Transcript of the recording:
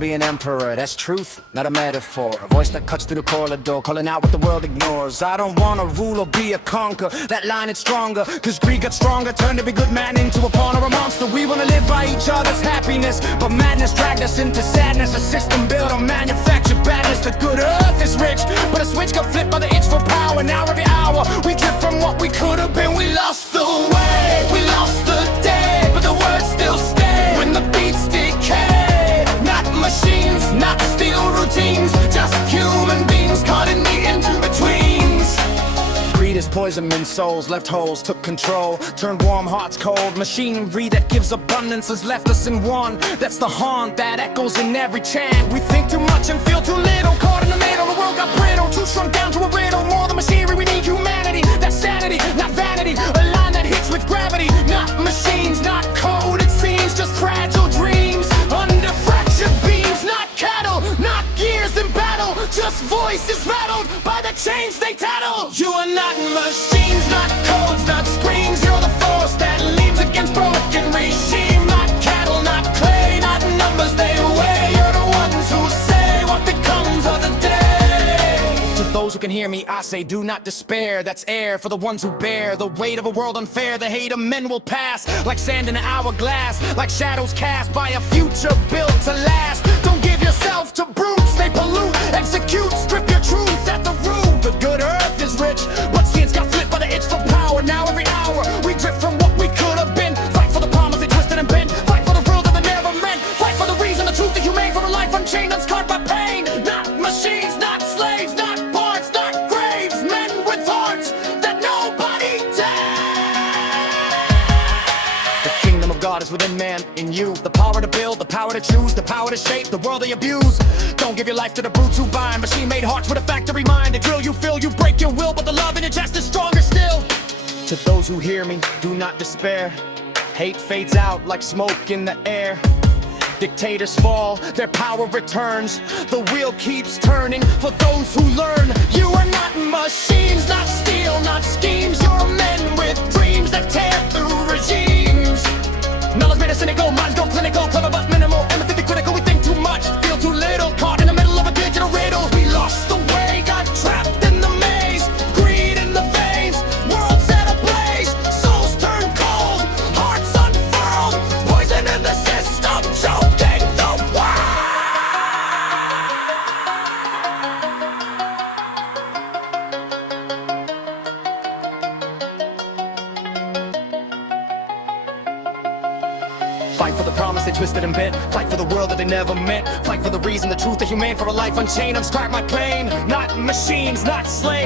be an emperor, that's truth, not a metaphor. A voice that cuts through the corridor, calling out what the world ignores. I don't wanna rule or be a conqueror, that line is stronger, cause greed got stronger, turned every good man into a pawn or a monster. We wanna live by each other's happiness, but madness dragged us into sadness. A system built on manufactured badness. The good earth is rich, but a switch got flipped by the itch for power. Now every hour, we drift from what we could have been. We lost the way, we lost the day, but the words still stay when the beats decay. Not machines, not steel routines, just human beings caught in the in-betweens. Greed is poison men's souls, left holes, took control, turned warm hearts cold. Machinery that gives abundance has left us in one. That's the haunt that echoes in every chant. We think too much and feel too little, caught in the middle, the world got brittle, too shrunk down to a riddle. More than machinery, we need humanity, that's sanity, not vanity. A line that hits with gravity, not machines, not code, it seems, just fragile dreams under fractured beams. Not cattle, not gears in battle, just voices rattled by the chains they tattle. You are not machines, not codes, not screens. You're the force that leads against broken regime. Not cattle, not clay, not numbers they weigh. You're the ones who say what becomes of the day. To those who can hear me, I say do not despair. That's air for the ones who bear the weight of a world unfair. The hate of men will pass like sand in an hourglass, like shadows cast by a future built to last. Don't give yourself to brutes, they pollute, execute, strip your truth at the root. The good earth is rich, but skins got flipped by the itch for power. Now every hour, we drift from what we could have been. Fight for the promise they twisted and bent. Fight for the world that they never meant. Fight for the reason, the truth that you made. For a life unchained, unscarred by pain. Not machines, not slaves, not parts, not graves. Men with hearts that nobody takes. The kingdom of God is within man, in you. The power to build, the power to choose, the power to shape the world they abuse. Don't give your life to the brutes who bind. Machine-made hearts with a factory mind. They drill you, fill you, break your will, but the love in your chest is stronger still. To those who hear me, do not despair. Hate fades out like smoke in the air. Dictators fall, their power returns. The wheel keeps turning for those who learn. You are not machines, not steel, not schemes. You're men with dreams that tear through regimes. Knowledge made us cynical, minds go clinical, clever but minimal, empathy critical. We think too much, feel too little, caught in the middle of a digital riddle. We lost the way, got trapped in the maze. Greed in the veins, world set ablaze. Souls turn cold, hearts unfurled. Poison in the system, choking the world. Fight for the promise they twisted and bent. Fight for the world that they never meant. Fight for the reason, the truth, the humane. For a life unchained, unscribe my plane. Not machines, not slaves.